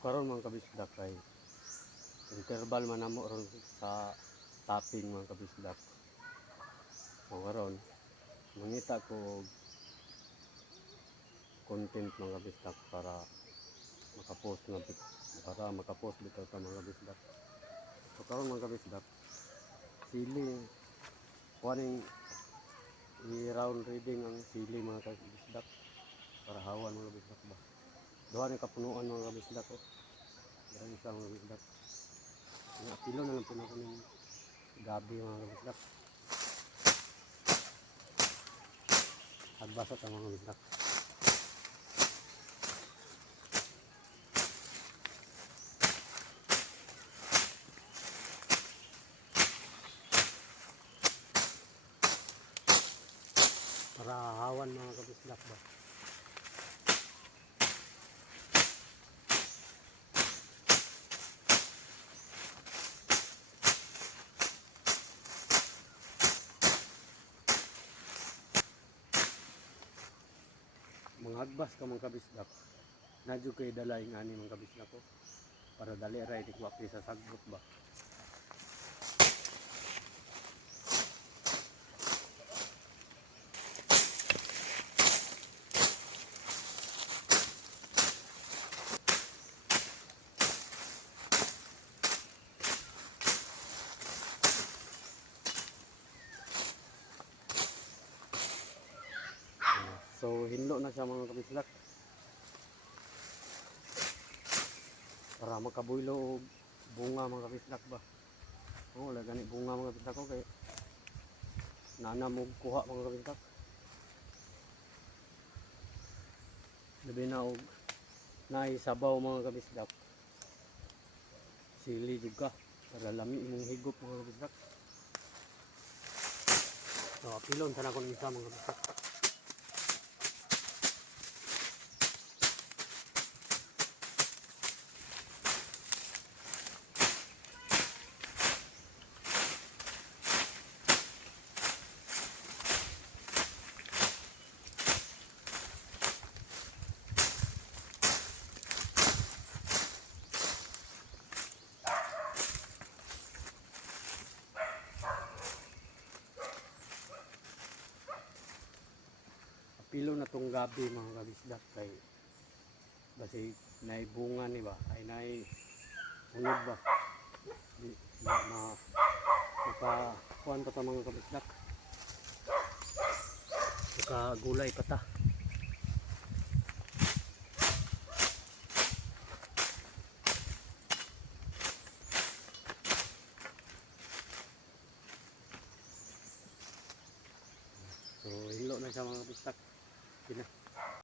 karon mga kabisdak kay interval man namo ron sa topping mga kabisdak. So karon mangita ko og content mga kabisdak para makapost bitaw ta mga kabisdak. So karon mga kabisdak sili kuaning i-round reading ang sili mga kabisdak para hawan mga kabisdak ba. Duha ni kapunuan mga kabisdak ko. Dahil sa mga kabisdak. Nga pilo na lang puno ko ng gabi mga kabisdak. Agbasat ang mga kabisdak. Para hawan mga kabisdak ba. Mga agbas ka mga kabisdak. Nadyo kay dalaing ani mga kabisdak ko. Para dali ray di ko sa sagbot ba. So hinlo na siya mga kabisdak. Para makabuylo og bunga mga kabisdak ba. Oh, wala gani bunga mga kabisdak ko kay nanam og kuha mga kabisdak. Labi na og naisabaw mga kabisdak. Sili juga para lami imong higop mga kabisdak. So pilon sana ko isa mga kabisdak. Pilo na tong gabi mga kabisdak kay basi naibunga ni ba ay nay unod ba di makakuan pa ta mga kabisdak gulay pa ta. So hilo na sa mga kabisdak. Sila